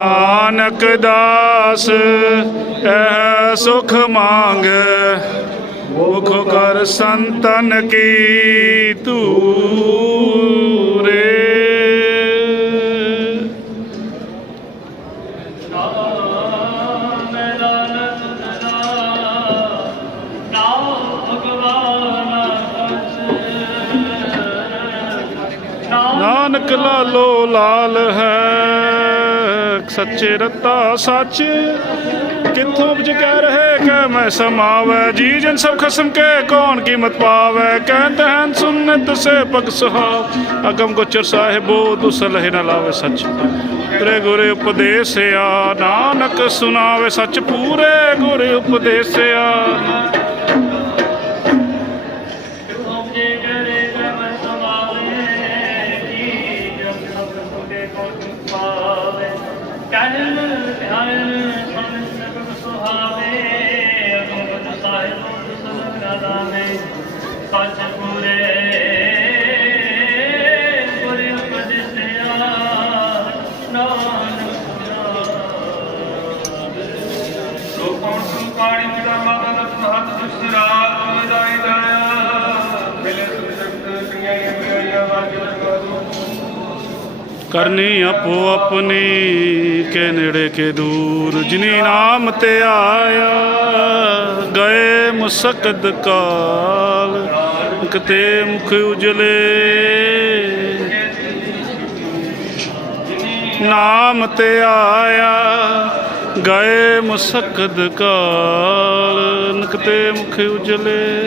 ਨਾਨਕ ਦਾਸ ਇਹ ਸੁਖ ਮੰਗ। ਮੁਖ ਕਰ ਸੰਤਨ ਕੀ ਤੂਰੇ ਨਾਨਕ ਲਾਲੋ ਲਾਲ ਹੈ। ਸੱਚੇ ਰਤਾ ਸੱਚ। ਕਿੱਥੋਂ ਬਜ ਕਹਿ ਰਹੇ ਕਿ ਮੈਂ ਸਮਾਵੈ। ਜੀ ਜਨ ਸਭ ਖਸਮ ਕੇ ਕੌਣ ਕੀਮਤ ਪਾਵੈ? ਕਹਿੰਦੇ ਹਨ ਸੁਨਤ ਸੇ ਪਗ ਸੁਹਾਵ। ਅਗਮ ਗੋਚਰ ਸਾਹਿਬੋ ਤੁਸ ਲਹਿ ਨ ਲਾਵੇ ਸੱਚ। ਤੇਰੇ ਗੁਰੇ ਉਪਦੇਸਿਆ। ਨਾਨਕ ਸੁਨਾਵੇ ਸੱਚ ਪੂਰੇ ਗੁਰੇ ਉਪਦੇਸਿਆ। ਸੱਚ ਪੂਰੇ ਗੁਰੇ ਉਪਦੇਸਿਆ ਪਾਣੀ ਮਾਤਾ ਦਾ ਹੱਥ ਸੁਸਰਾਤ ਮਦਾਈ ਜਾਇਆ ਕਰਨੀ ਆਪੋ ਆਪਣੀ, ਕੇ ਨੇੜੇ ਕੇ ਦੂਰ। ਜਿਨੀ ਨਾਮ ਤੇ ਆਇਆ, ਗਏ ਮੁਸਕਦ ਕਾਲ, ਕਿਤੇ ਮੁਖ ਉਜਲੇ। ਨਾਮ ਤੇ ਆਇਆ, ਗਏ ਮੁਸਕਦ ਕਾਲ ਨਕਤੇ ਮੁਖ ਉਜਲੇ।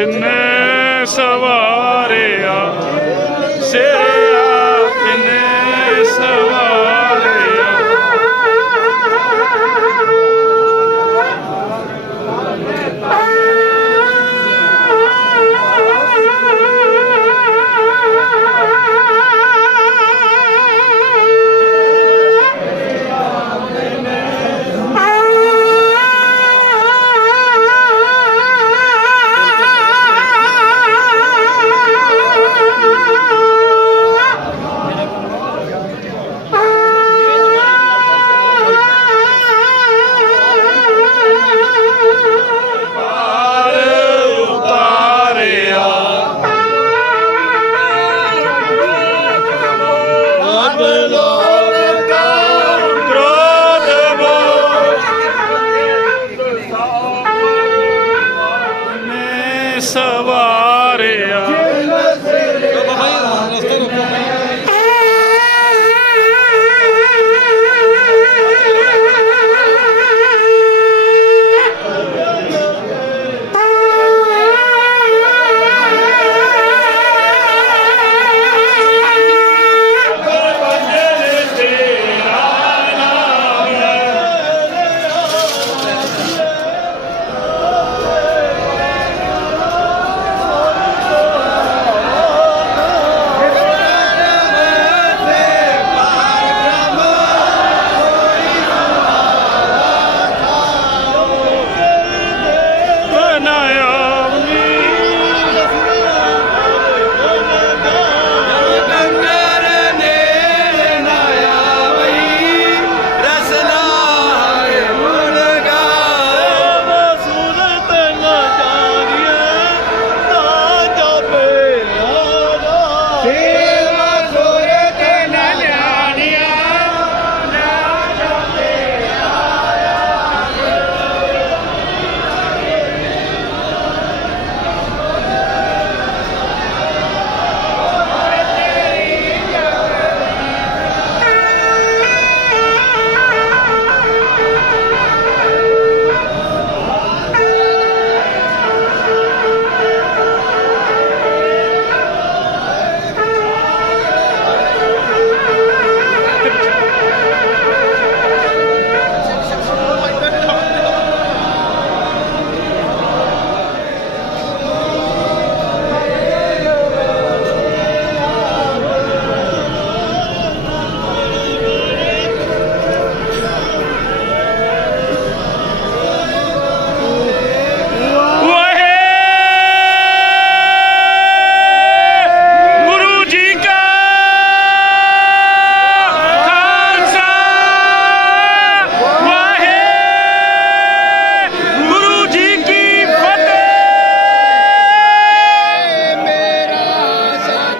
ਤਿੰਨੇ ਸਵਾਰਿਆ ਸਿਆ ਤਿੰਨੇ ਸਵਾਰਿਆ